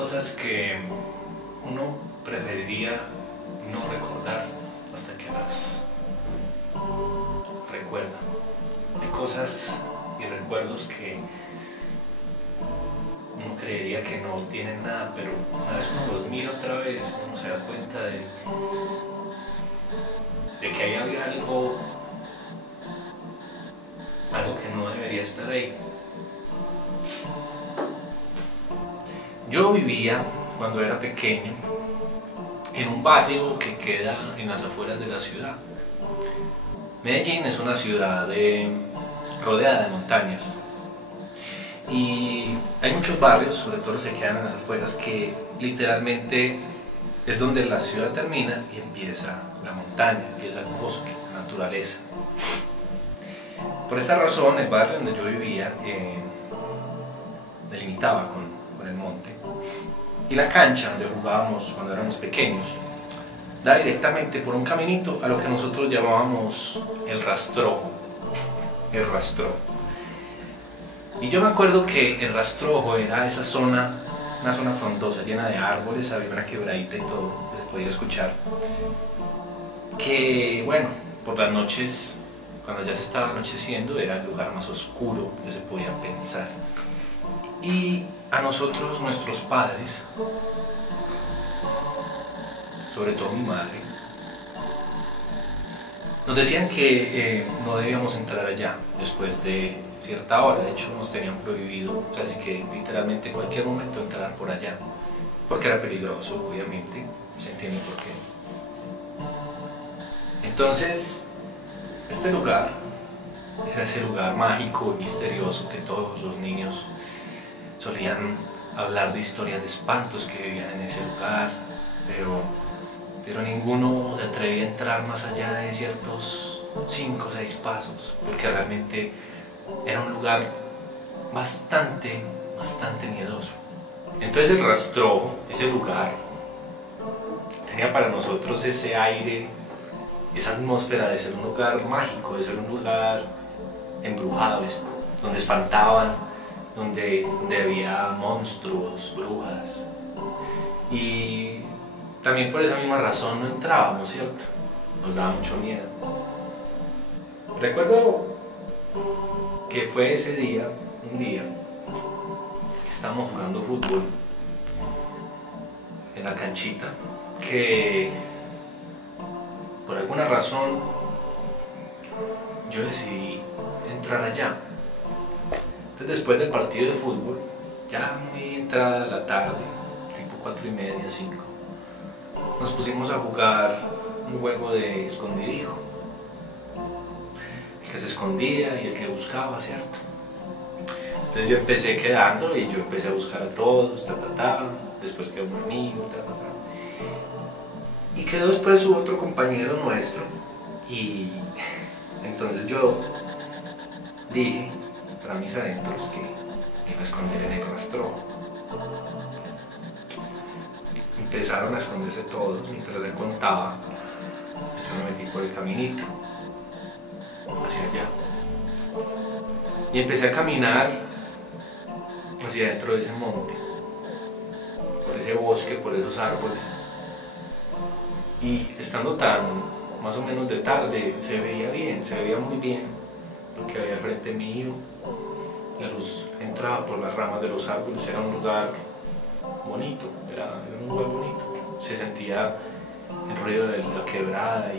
cosas que uno preferiría no recordar hasta que las recuerda. Hay cosas y recuerdos que uno creería que no tienen nada, pero una vez uno los mira otra vez, uno se da cuenta de que ahí había algo que no debería estar ahí. Yo vivía, cuando era pequeño, en un barrio que queda en las afueras de la ciudad. Medellín es una ciudad rodeada de montañas y hay muchos barrios, sobre todo los que quedan en las afueras, que literalmente es donde la ciudad termina y empieza la montaña, empieza el bosque, la naturaleza. Por esta razón, el barrio donde yo vivía delimitaba con el monte, y la cancha donde jugábamos cuando éramos pequeños da directamente por un caminito a lo que nosotros llamábamos el rastrojo. El rastrojo. Y yo me acuerdo que el rastrojo era esa zona, una zona frondosa, llena de árboles, había una quebradita y todo, que se podía escuchar. Que bueno, por las noches, cuando ya se estaba anocheciendo, era el lugar más oscuro que se podía pensar. Y a nosotros, nuestros padres, sobre todo mi madre, nos decían que no debíamos entrar allá después de cierta hora. De hecho, nos tenían prohibido casi que literalmente en cualquier momento entrar por allá, porque era peligroso, obviamente, se entiende por qué. Entonces, este lugar era ese lugar mágico y misterioso que todos los niños solían hablar de historias de espantos que vivían en ese lugar, pero ninguno se atrevía a entrar más allá de ciertos 5 o 6 pasos, porque realmente era un lugar bastante miedoso. Entonces el rastrojo, ese lugar, tenía para nosotros ese aire, esa atmósfera de ser un lugar mágico, de ser un lugar embrujado, donde espantaban, donde había monstruos, brujas. Y también por esa misma razón no entrábamos, ¿cierto? Nos daba mucho miedo. Recuerdo que fue ese día, un día, que estábamos jugando fútbol en la canchita, que por alguna razón yo decidí entrar allá. Entonces, después del partido de fútbol, ya muy entrada la tarde, tipo 4:30, 5, nos pusimos a jugar un juego de escondidijo. El que se escondía y el que buscaba, ¿cierto? Entonces yo empecé quedando y yo empecé a buscar a todos, después quedó un amigo, y quedó después otro compañero nuestro, y entonces yo dije para mis adentros que me iba a esconder en el rastrojo. Empezaron a esconderse todos mientras él contaba. Yo me metí por el caminito hacia allá y empecé a caminar hacia dentro de ese monte, por ese bosque, por esos árboles, y estando tan más o menos de tarde se veía bien, se veía muy bien lo que había al frente mío. La luz entraba por las ramas de los árboles, era un lugar bonito, era un lugar bonito, se sentía el ruido de la quebrada,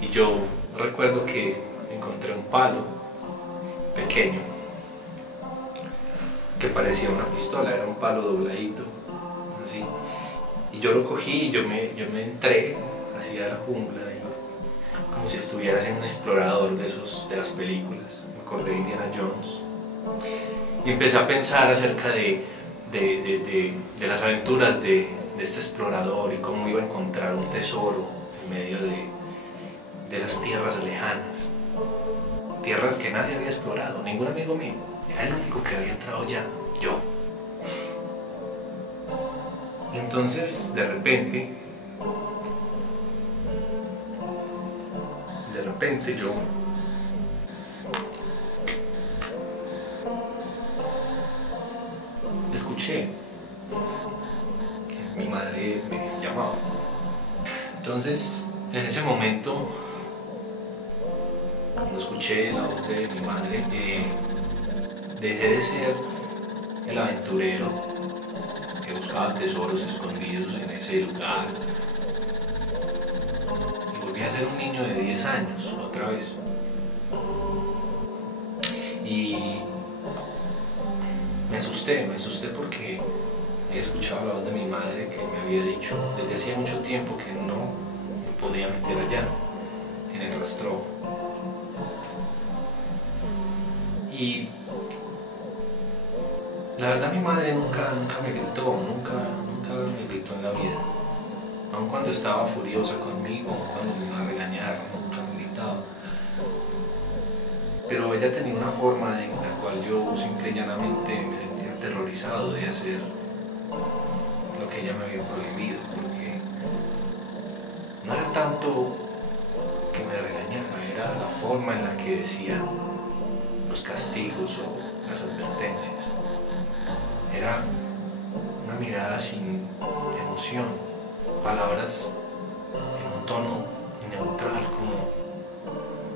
y yo recuerdo que encontré un palo pequeño que parecía una pistola, era un palo dobladito, así, y yo lo cogí y yo me entré hacia la jungla, como si estuviera siendo un explorador de las películas. Me acordé de Indiana Jones y empecé a pensar acerca de las aventuras de este explorador y cómo iba a encontrar un tesoro en medio de esas tierras lejanas, tierras que nadie había explorado, ningún amigo mío, era el único que había entrado ya, yo. Entonces de repente yo escuché mi madre me llamaba. Entonces, en ese momento, cuando escuché la voz de mi madre, dejé de ser el aventurero que buscaba tesoros escondidos en ese lugar y volví a ser un niño de 10 años otra vez. Y me asusté porque he escuchado la voz de mi madre que me había dicho desde hacía mucho tiempo que no me podía meter allá, en el rastrojo. Y la verdad mi madre nunca me gritó, nunca me gritó en la vida. Aun cuando estaba furiosa conmigo, aun cuando me iba a regañar, nunca me gritaba. Pero ella tenía una forma en la cual yo simple y llanamente me sentía aterrorizado de hacer lo que ella me había prohibido, porque no era tanto que me regañara, era la forma en la que decía los castigos o las advertencias. Era una mirada sin emoción, palabras en un tono neutral,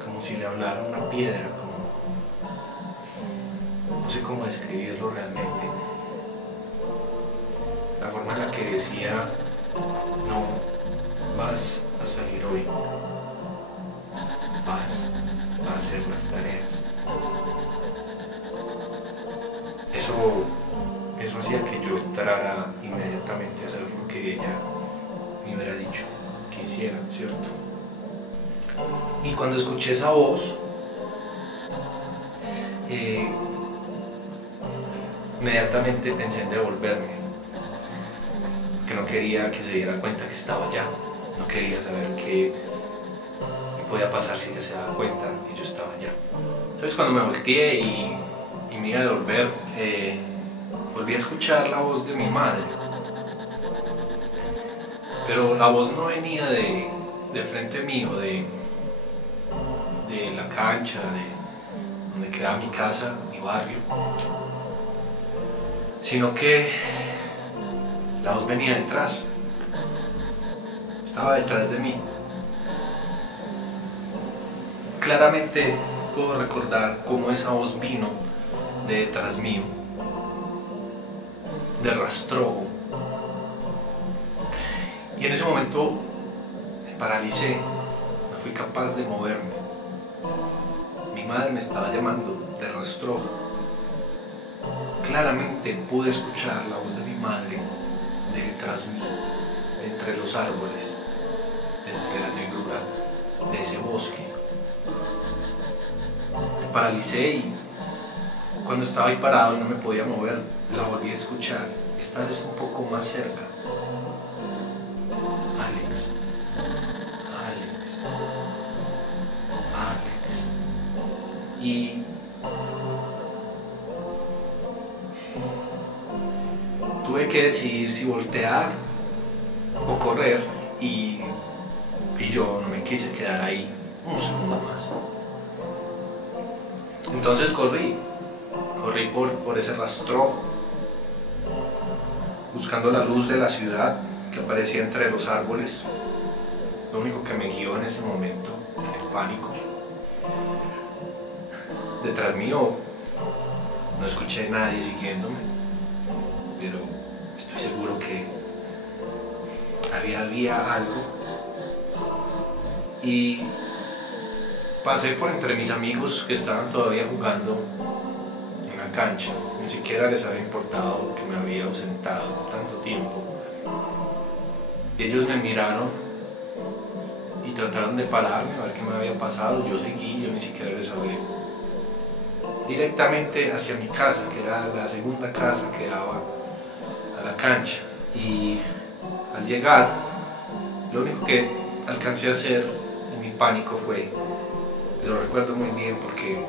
como si le hablara a una piedra, no sé cómo describirlo realmente. La forma en la que decía, no, vas a salir hoy, vas a hacer las tareas. Eso hacía que yo entrara inmediatamente a hacer lo que ella me hubiera dicho que hiciera, ¿cierto? Y cuando escuché esa voz, inmediatamente pensé en devolverme, que no quería que se diera cuenta que estaba allá, no quería saber qué podía pasar si ella se daba cuenta que yo estaba allá. Entonces cuando me volteé y me iba a devolver, volví a escuchar la voz de mi madre, pero la voz no venía de frente mío, de la cancha, de donde quedaba mi casa, mi barrio, sino que la voz venía detrás, estaba detrás de mí. Claramente puedo recordar cómo esa voz vino de detrás mío, de rastrojo, y en ese momento me paralicé, no fui capaz de moverme. Mi madre me estaba llamando de rastrojo. Claramente pude escuchar la voz de mi madre detrás mío, entre los árboles, entre la negrura de ese bosque. Me paralicé y cuando estaba ahí parado y no me podía mover, la volví a escuchar, esta vez un poco más cerca. Alex, Alex, Alex. Y tuve que decidir si voltear o correr y yo no me quise quedar ahí un segundo más. Entonces corrí por ese rastrojo, buscando la luz de la ciudad que aparecía entre los árboles, lo único que me guió en ese momento, en el pánico. Detrás mío no escuché a nadie siguiéndome, pero estoy seguro que había algo. Y pasé por entre mis amigos que estaban todavía jugando en la cancha. Ni siquiera les había importado que me había ausentado tanto tiempo. Ellos me miraron y trataron de pararme a ver qué me había pasado. Yo seguí, yo ni siquiera les hablé. Directamente hacia mi casa, que era la segunda casa que daba a la cancha. Y al llegar, lo único que alcancé a hacer en mi pánico fue, lo recuerdo muy bien porque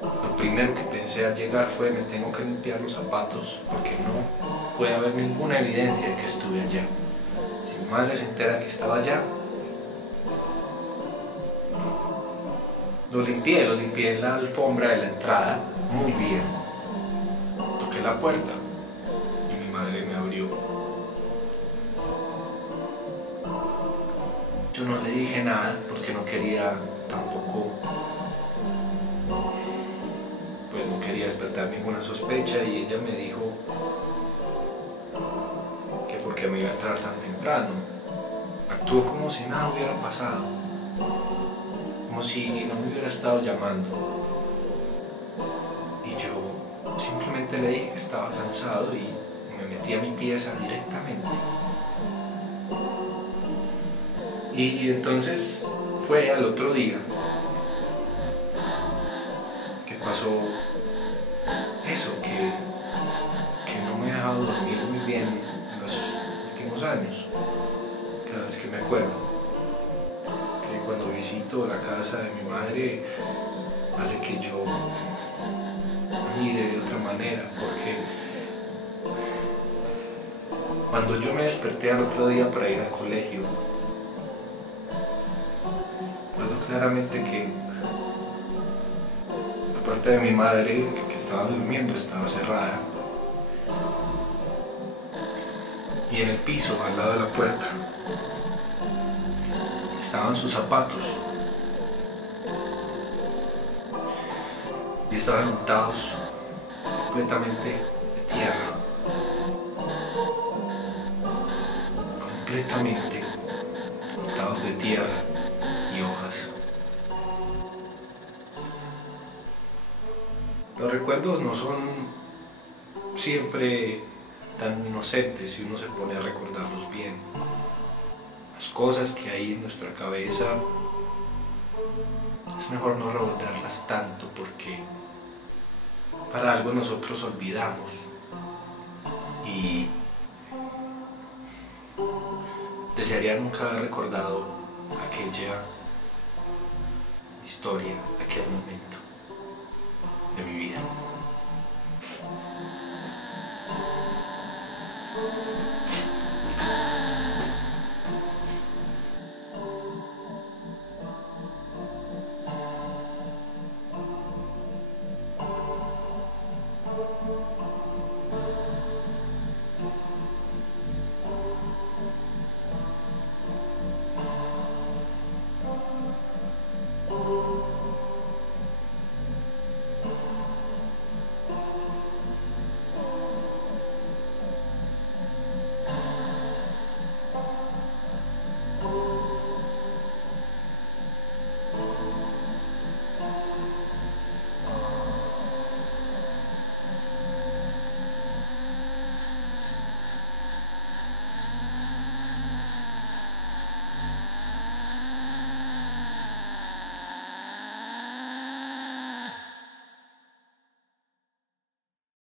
lo primero que pensé al llegar fue: me tengo que limpiar los zapatos porque no puede haber ninguna evidencia de que estuve allá. Si mi madre se entera que estaba allá, lo limpié en la alfombra de la entrada, muy bien. Toqué la puerta y mi madre me abrió. Yo no le dije nada porque no quería tampoco, pues no quería despertar ninguna sospecha, y ella me dijo que porque me iba a entrar tan temprano. Actuó como si nada hubiera pasado, como si no me hubiera estado llamando. Y yo simplemente le dije que estaba cansado y me metí a mi pieza directamente. Y entonces fue al otro día que pasó eso, que no me ha dejado dormir muy bien en los últimos años. Cada vez que me acuerdo que cuando visito la casa de mi madre hace que yo mire de otra manera, porque cuando yo me desperté al otro día para ir al colegio, recuerdo claramente que la puerta de mi madre, que estaba durmiendo, estaba cerrada, y en el piso al lado de la puerta estaban sus zapatos, y estaban untados completamente de tierra, completamente untados de tierra y hojas. Los recuerdos no son siempre tan inocentes si uno se pone a recordarlos bien. Las cosas que hay en nuestra cabeza es mejor no revolverlas tanto, porque para algo nosotros olvidamos, y desearía nunca haber recordado aquella historia, aquel momento de mi vida.